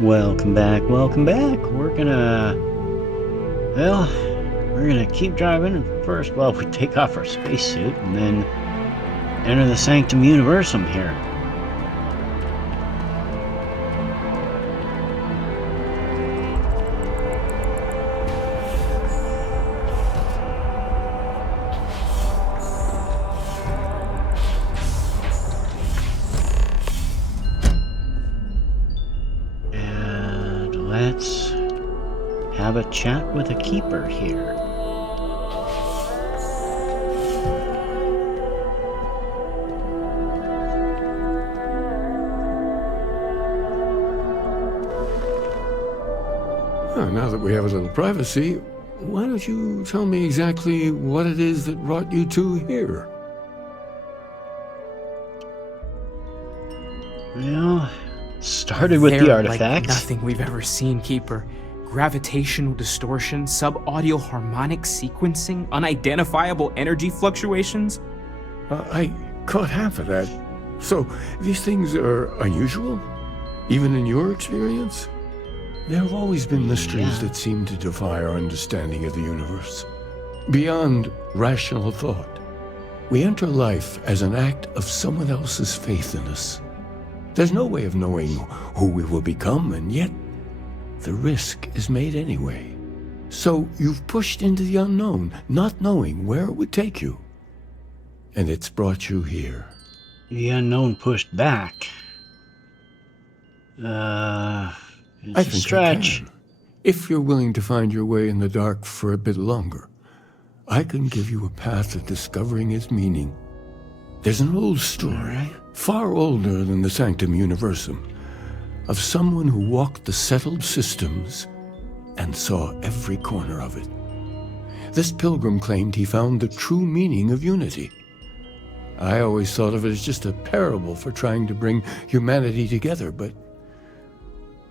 Welcome back, welcome back. We're gonna keep driving, and first, we take off our spacesuit and then enter the Sanctum Universum here. Let's have a chat with a keeper here. Now that we have a little privacy, why don't you tell me exactly what it is that brought you two here? Well, started with the artifacts. Like nothing we've ever seen, Keeper. Gravitational distortion, sub-audio harmonic sequencing, unidentifiable energy fluctuations. I caught half of that. So, these things are unusual? Even in your experience? There have always been mysteries that seem to defy our understanding of the universe. Beyond rational thought, we enter life as an act of someone else's faith in us. There's no way of knowing who we will become, and yet the risk is made anyway. So you've pushed into the unknown, not knowing where it would take you. And it's brought you here. The unknown pushed back. It's I a think stretch. I can. If you're willing to find your way in the dark for a bit longer, I can give you a path to discovering its meaning. There's an old story, far older than the Sanctum Universum, of someone who walked the settled systems and saw every corner of it. This pilgrim claimed he found the true meaning of unity. I always thought of it as just a parable for trying to bring humanity together, but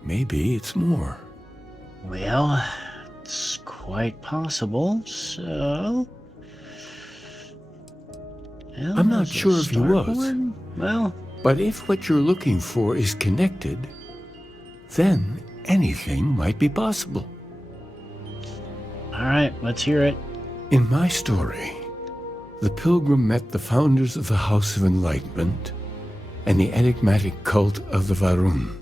maybe it's more. Well, it's quite possible, so... Well, I'm not sure if he was. Well... But if what you're looking for is connected, then anything might be possible. Alright, let's hear it. In my story, the pilgrim met the founders of the House of Enlightenment and the enigmatic cult of the Varun.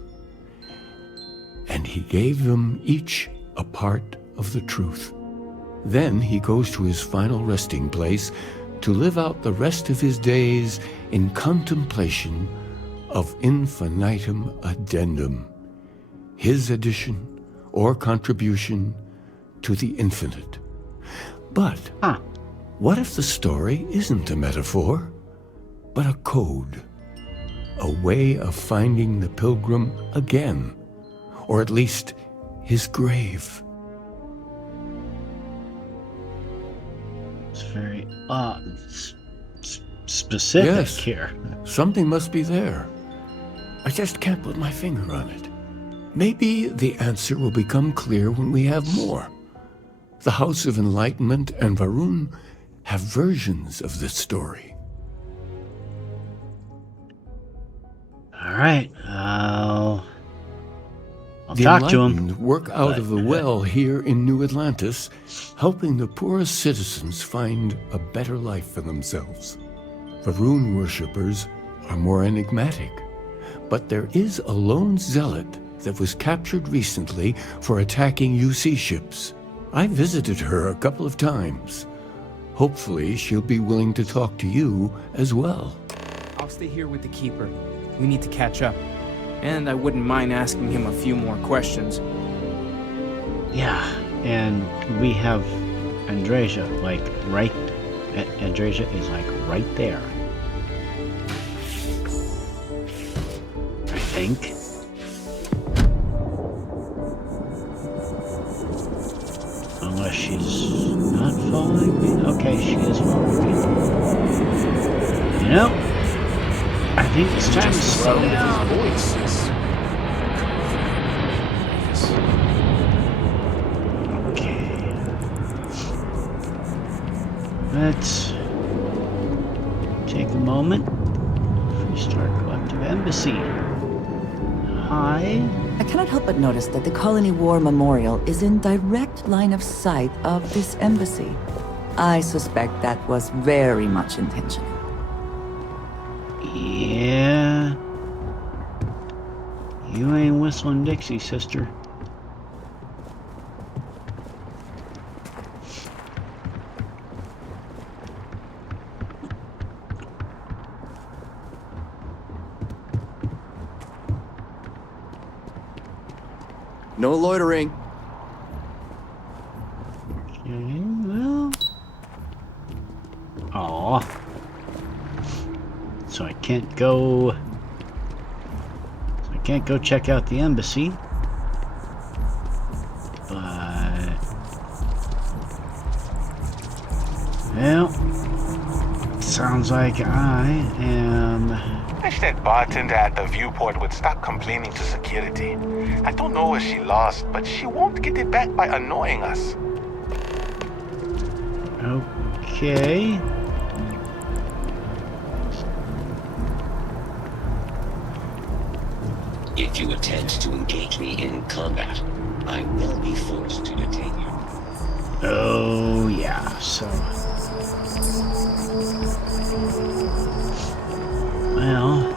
And he gave them each a part of the truth. Then he goes to his final resting place to live out the rest of his days in contemplation of infinitum addendum, his addition or contribution to the infinite. But what if the story isn't a metaphor, but a code, a way of finding the pilgrim again, or at least his grave? It's very specific here. Something must be there. I just can't put my finger on it. Maybe the answer will become clear when we have more. The House of Enlightenment and Varun have versions of this story. All right, I'll The talk to him. Enlightened work out of the well here in New Atlantis, helping the poorest citizens find a better life for themselves. Varun worshippers are more enigmatic, but there is a lone zealot that was captured recently for attacking UC ships. I visited her a couple of times. Hopefully she'll be willing to talk to you as well. I'll stay here with the Keeper. We need to catch up. And I wouldn't mind asking him a few more questions. Yeah, and we have Andreja, like, right... Andreja is, like, right there. I think. Unless she's not following me. Okay, she is following me. You know, I think it's time to slow down. Okay. Let's take a moment. Freestart Collective Embassy. Hi. I cannot help but notice that the Colony War Memorial is in direct line of sight of this embassy. I suspect that was very much intentional. Yeah. You ain't whistling Dixie, sister. No loitering. Okay, well. Aw. So I can't go. I can't go check out the embassy. But. Well. Sounds like I am. Wish that bartender at the viewport would stop complaining to security. I don't know what she lost, but she won't get it back by annoying us. Okay. If you attempt to engage me in combat, I will be forced to detain you. Oh, yeah, so. Well.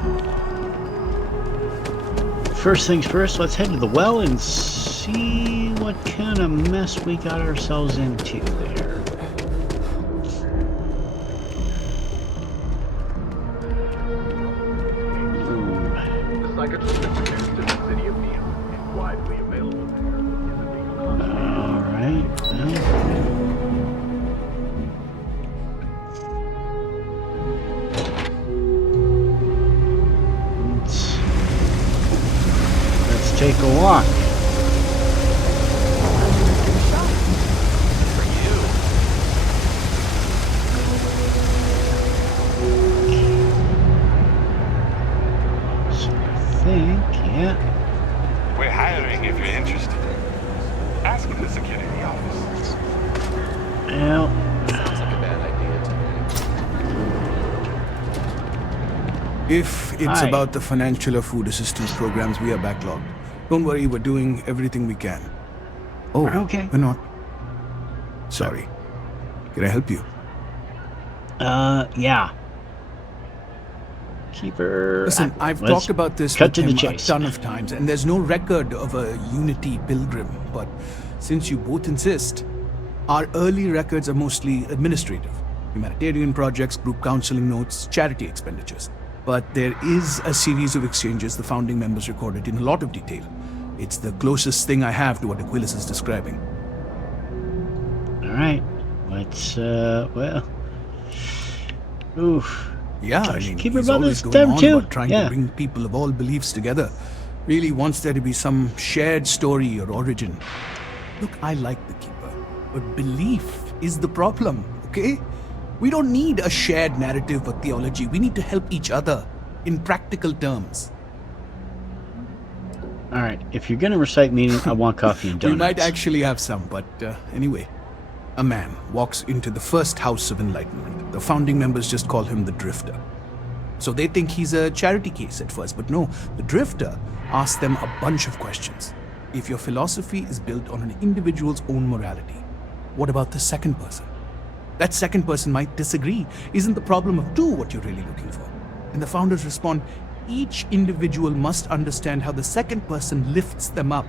First things first, let's head to the well and see what kind of mess we got ourselves into there. Take a walk. So I think, yeah. We're hiring if you're interested. Ask in the security office. Well. Sounds like a bad idea to me. If it's Hi. about the financial or food assistance programs, we are backlogged. Don't worry, we're doing everything we can. Oh, Okay. we're not. Sorry. Can I help you? Yeah. Keeper. Listen, I've Let's talked about this cut with to the him a chase. ton of times, and there's no record of a Unity pilgrim. But since you both insist, our early records are mostly administrative. Humanitarian projects, group counseling notes, charity expenditures. But there is a series of exchanges the founding members recorded in a lot of detail. It's the closest thing I have to what Aquilas is describing. Alright. Let's, well. Oof. Yeah, I Gosh, mean, Keeper he's always Brothers, going them on too. about trying Yeah. to bring people of all beliefs together. Really wants there to be some shared story or origin. Look, I like the Keeper, but belief is the problem, okay? We don't need a shared narrative or theology. We need to help each other in practical terms. Alright, if you're gonna recite meaning, I want coffee and donuts. We might actually have some, but anyway. A man walks into the first house of enlightenment. The founding members just call him the Drifter. So they think he's a charity case at first, but no, the Drifter asks them a bunch of questions. If your philosophy is built on an individual's own morality, what about the second person? That second person might disagree. Isn't the problem of two what you're really looking for? And the founders respond, each individual must understand how the second person lifts them up.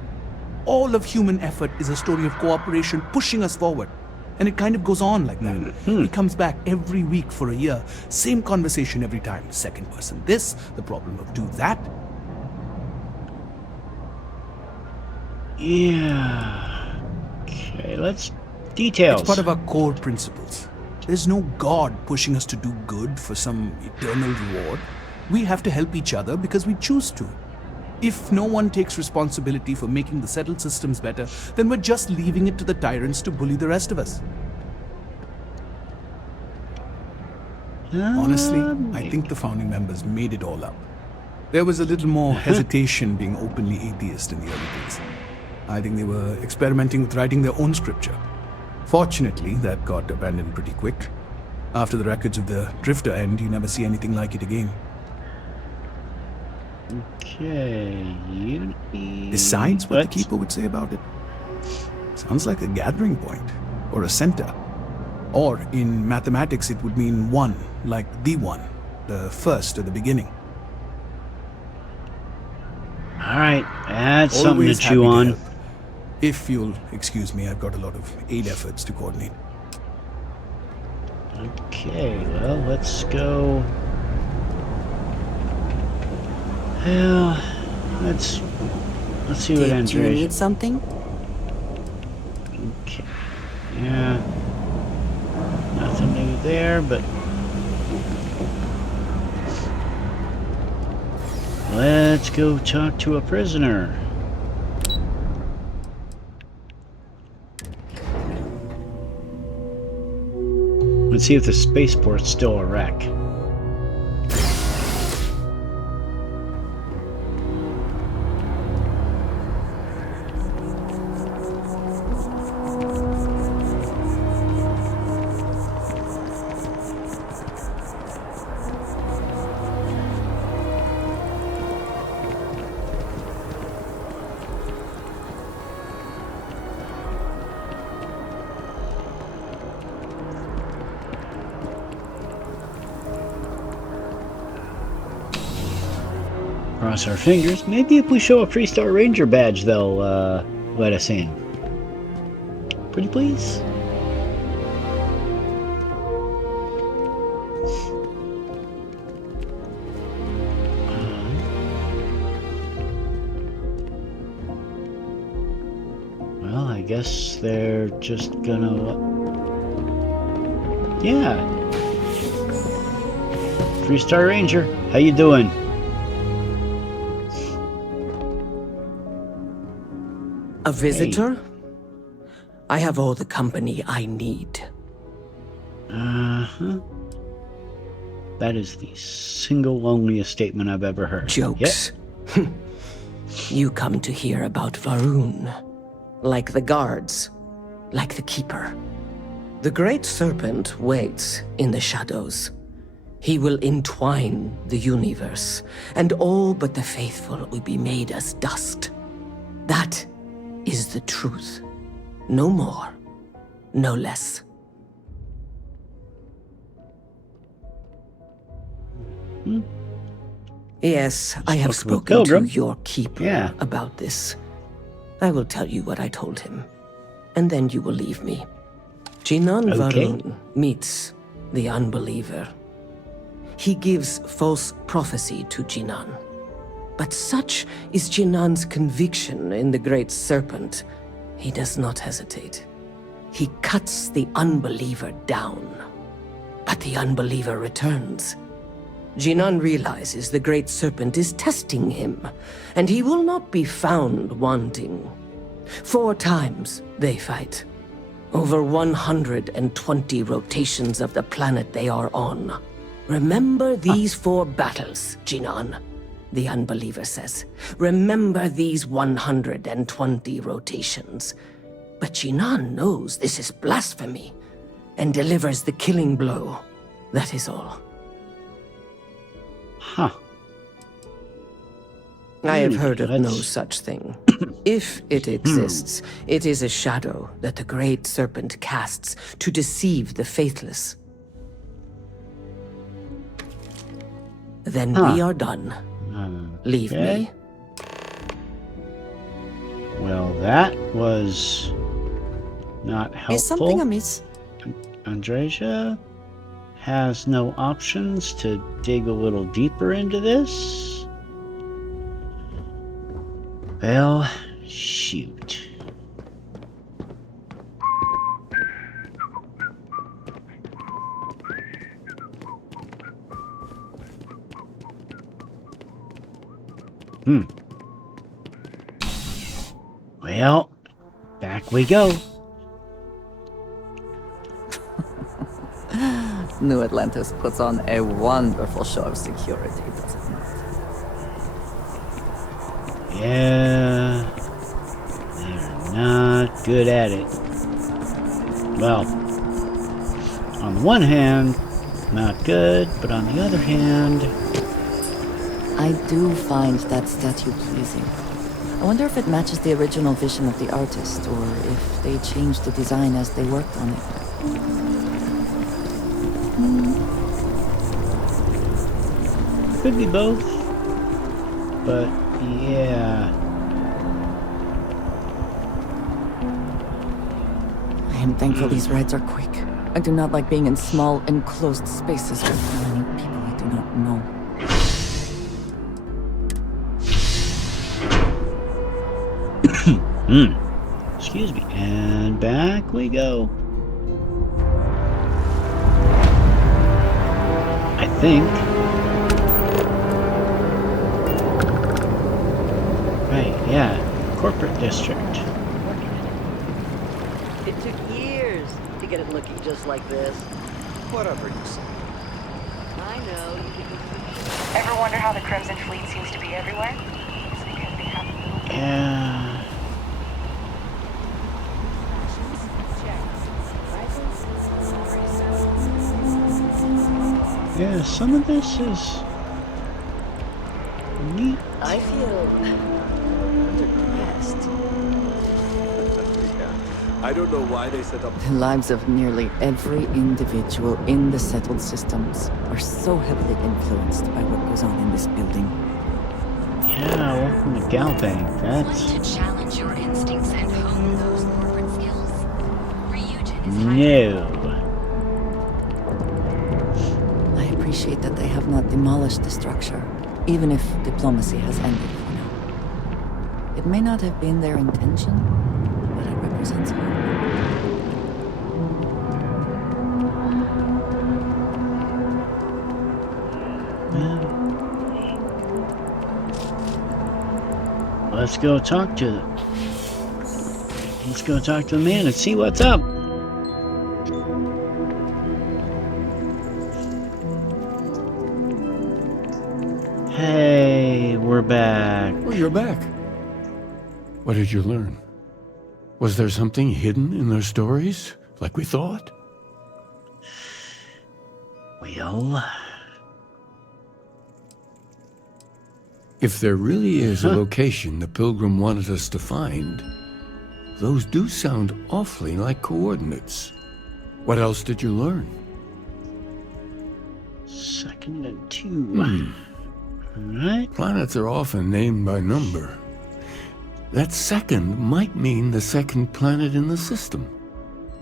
All of human effort is a story of cooperation pushing us forward. And it kind of goes on like that. He comes back every week for a year. Same conversation every time. Second person this, the problem of do that. Yeah. Okay, let's details. It's part of our core principles. There's no God pushing us to do good for some eternal reward. We have to help each other because we choose to. If no one takes responsibility for making the settled systems better, then we're just leaving it to the tyrants to bully the rest of us. Honestly, I think the founding members made it all up. There was a little more hesitation being openly atheist in the early days. I think they were experimenting with writing their own scripture. Fortunately, that got abandoned pretty quick. After the records of the Drifter end, you never see anything like it again. Okay, Unity. Besides what the Keeper would say about it? Sounds like a gathering point, or a center. Or, in mathematics, it would mean one, like the one, the first at the beginning. Alright, that's something to Always chew happy on. help. If you'll excuse me, I've got a lot of aid efforts to coordinate. Okay, well, let's go. Well, let's see what Do you Andrea. need something? Okay. Yeah. Nothing new there, but let's go talk to a prisoner. Let's see if the spaceport's still a wreck. Cross our fingers. Maybe if we show a 3-star ranger badge, they'll let us in. Pretty please. Well, I guess they're just gonna. Yeah. 3-star ranger. How you doing? A visitor? I have all the company I need. Uh-huh. That is the single loneliest statement I've ever heard. Jokes. Yep. You come to hear about Varun. Like the guards. Like the Keeper. The Great Serpent waits in the shadows. He will entwine the universe, and all but the faithful will be made as dust. That is the truth. No more, no less. Yes, I have spoken to your Keeper about this. I will tell you what I told him, and then you will leave me. Jinan Varun meets the unbeliever. He gives false prophecy to Jinan. But such is Jinan's conviction in the Great Serpent, he does not hesitate. He cuts the unbeliever down. But the unbeliever returns. Jinan realizes the Great Serpent is testing him, and he will not be found wanting. 4 times they fight. Over 120 rotations of the planet they are on. Remember these 4 battles, Jinan. The unbeliever says, remember these 120 rotations. But Jinan knows this is blasphemy and delivers the killing blow. That is all. Huh. I have heard of no such thing. If it exists, it is a shadow that the Great Serpent casts to deceive the faithless. Then we are done. Leave me. Well, that was not helpful. Is something amiss? Andreja has no options to dig a little deeper into this. Well, shoot. Well, back we go. New Atlantis puts on a wonderful show of security, doesn't it? Yeah, they're not good at it. Well, on the one hand, not good, but on the other hand... I do find that statue pleasing. I wonder if it matches the original vision of the artist, or if they changed the design as they worked on it. Could be both. But, yeah. I am thankful these rides are quick. I do not like being in small, enclosed spaces with many people I do not know. Excuse me. And back we go. I think. Right, yeah. Corporate district. It took years to get it looking just like this. Whatever you say. I know. Ever wonder how the Crimson Fleet seems to be everywhere? It's because they have little... Yeah. Yeah, some of this is neat. I feel underdressed. Yeah. I don't know why they set up... The lives of nearly every individual in the settled systems are so heavily influenced by what goes on in this building. Yeah, welcome to Galbank. That's... Want to challenge your instincts and hone those corporate skills? Ryujin is No. I appreciate that they have not demolished the structure, even if diplomacy has ended for now. It may not have been their intention, but it represents hope. Let's go talk to the man and see what's up. Hey, we're back. Oh, you're back. What did you learn? Was there something hidden in their stories, like we thought? Well... If there really is a location the Pilgrim wanted us to find, those do sound awfully like coordinates. What else did you learn? 2nd and 2. Alright. Planets are often named by number. That second might mean the second planet in the system.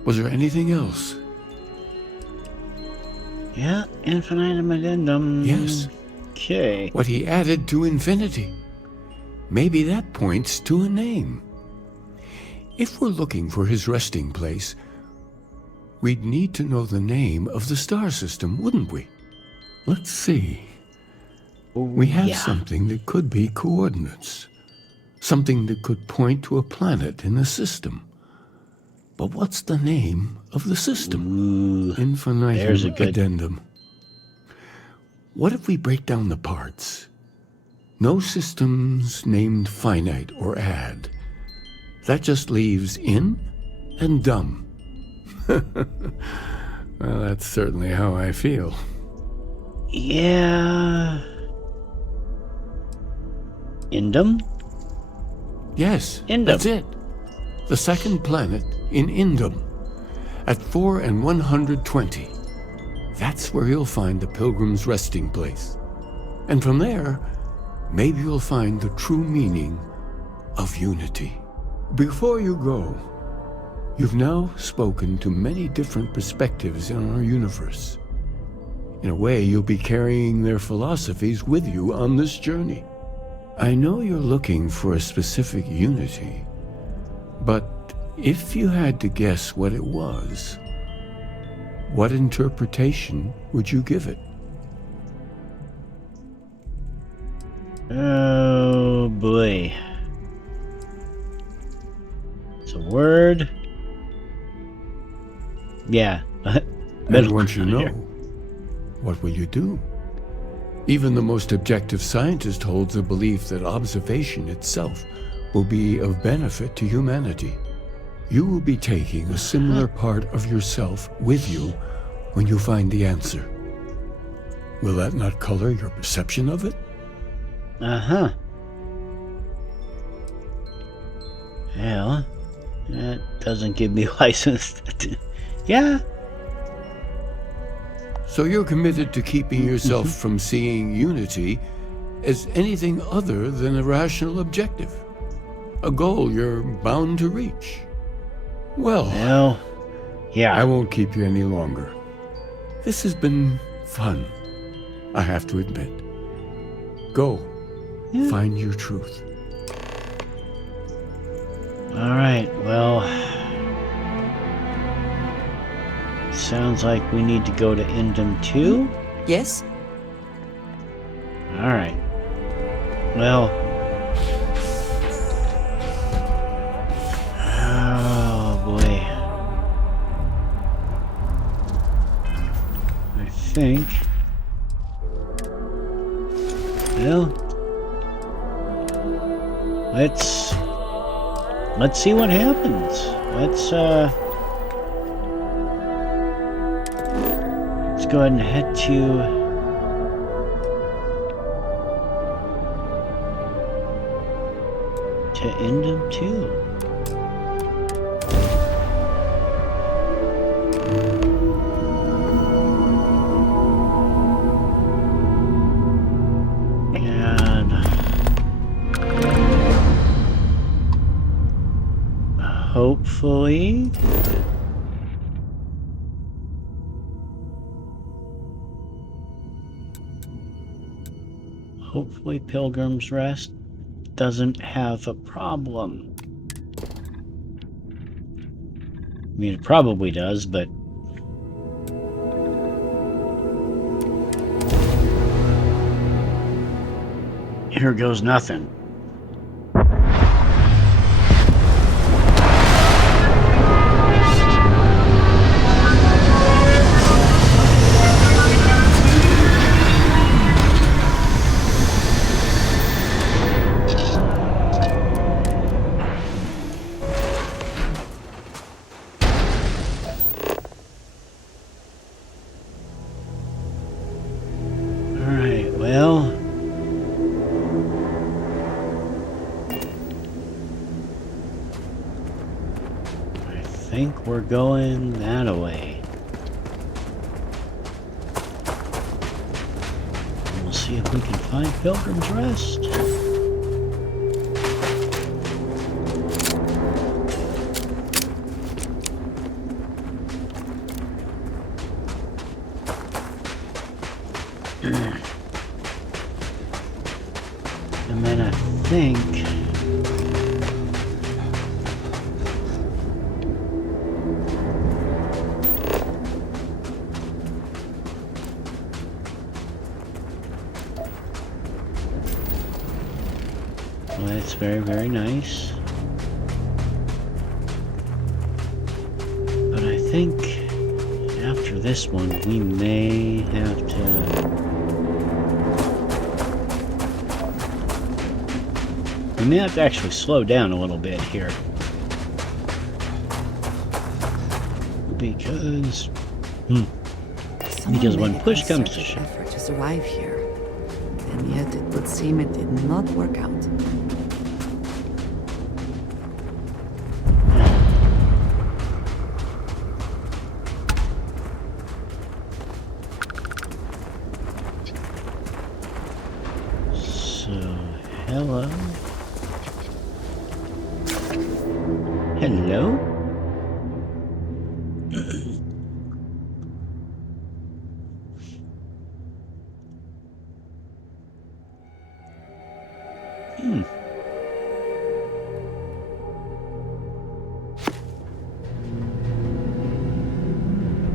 Was there anything else? Yeah, infinitum addendum. Yes. Okay. What he added to infinity. Maybe that points to a name. If we're looking for his resting place, we'd need to know the name of the star system, wouldn't we? Let's see. We have something that could be coordinates. Something that could point to a planet in the system. But what's the name of the system? Infinitum addendum. What if we break down the parts? No systems named finite or add. That just leaves in and dumb. Well, that's certainly how I feel. Yeah... Indum? Yes, Indum. That's it. The second planet in Indum. At 4 and 120. That's where you'll find the Pilgrim's resting place. And from there, maybe you'll find the true meaning of unity. Before you go, you've now spoken to many different perspectives in our universe. In a way, you'll be carrying their philosophies with you on this journey. I know you're looking for a specific unity, but if you had to guess what it was, what interpretation would you give it? Oh boy. It's a word. Yeah. And once you know, what will you do? Even the most objective scientist holds a belief that observation itself will be of benefit to humanity. You will be taking a similar part of yourself with you when you find the answer. Will that not color your perception of it? Uh-huh. Well, that doesn't give me license to... Yeah. So you're committed to keeping yourself from seeing unity as anything other than a rational objective. A goal you're bound to reach. Well, yeah. I won't keep you any longer. This has been fun, I have to admit. Go, find your truth. All right, well... Sounds like we need to go to Endem 2. Yes? Alright. Well... Oh, boy. I think... Well... Let's see what happens. Let's go ahead and head to Endem 2. And hopefully Pilgrim's Rest doesn't have a problem. I mean, it probably does, but here goes nothing. I think we're going that way. And we'll see if we can find Pilgrim's Rest. And then I think that's very, very nice. But I think after this one, we may have to... We may have to actually slow down a little bit here. Because... Because when push comes to shove... effort to survive here. And yet it would seem it did not work out. Hello? Hello?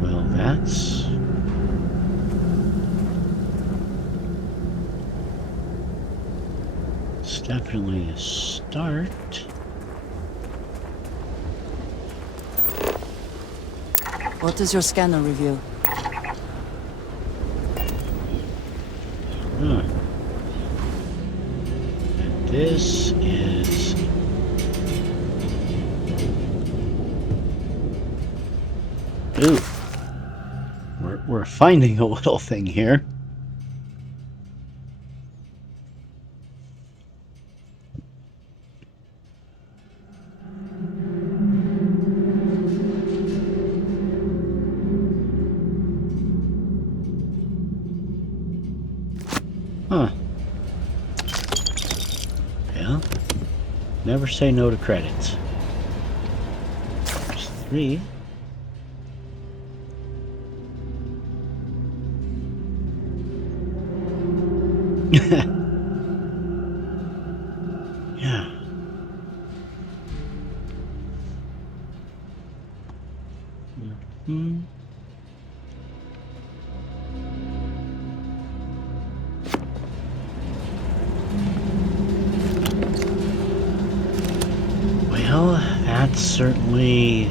Well, that's... definitely a start. What does your scanner reveal? And this is... Ooh. We're finding a little thing here. Never say no to credits. There's 3. Yeah. Mm-hmm. Well, that's certainly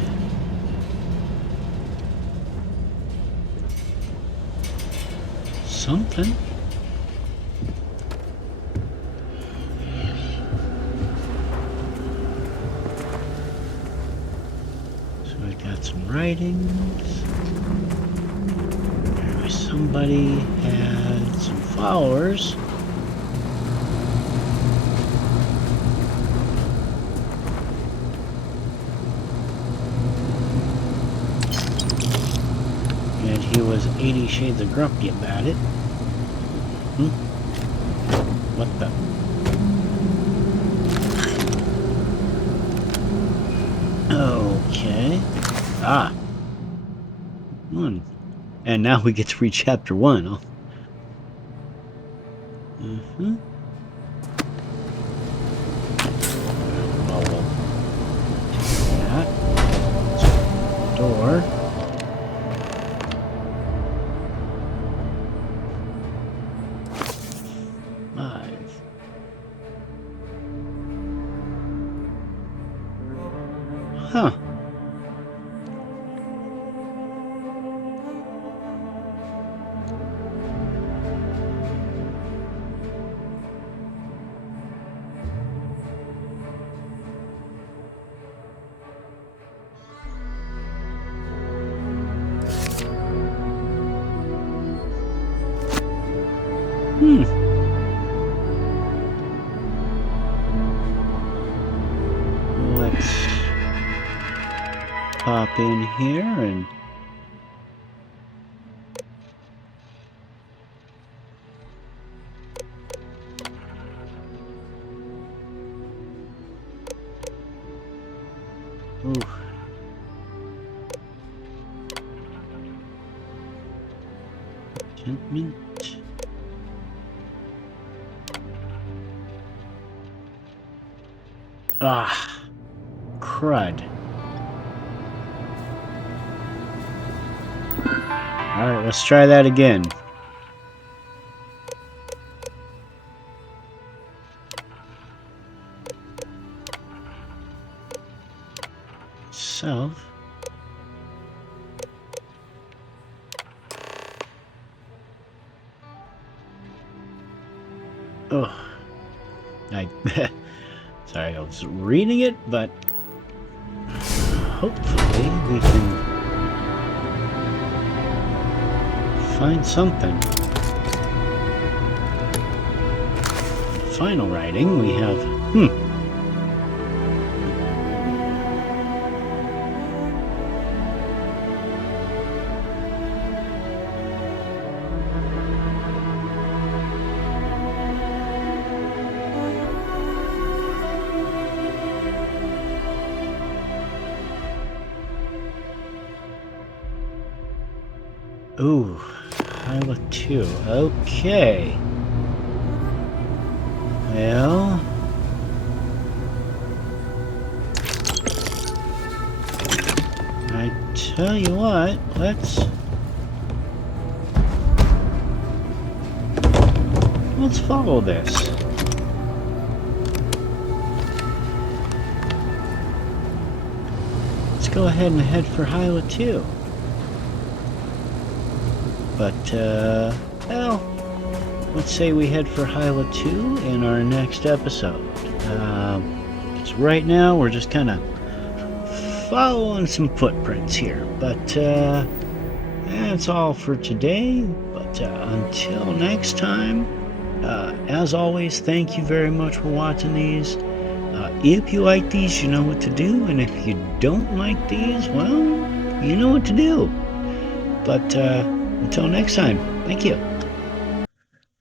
something. So we got some writings. Somebody had some followers. And he was 80 Shades of Grumpy about it. What the? Okay. Ah. One. And now we get to read chapter 1. Oh. Mm-hmm. Well, we'll take that. Door. Huh. Let's pop in here and Enchantment. Ah, crud. Alright, let's try that again. Self. Oh, sorry, I was reading it, but hopefully we can find something. Final writing, we have, ooh, Hyla 2. Okay. Well, I tell you what, let's follow this. Let's go ahead and head for Hyla 2. But, well, let's say we head for Hyla 2 in our next episode. So right now, we're just kind of following some footprints here. But, that's all for today. But, until next time, as always, thank you very much for watching these. If you like these, you know what to do. And if you don't like these, well, you know what to do. But, until next time, thank you.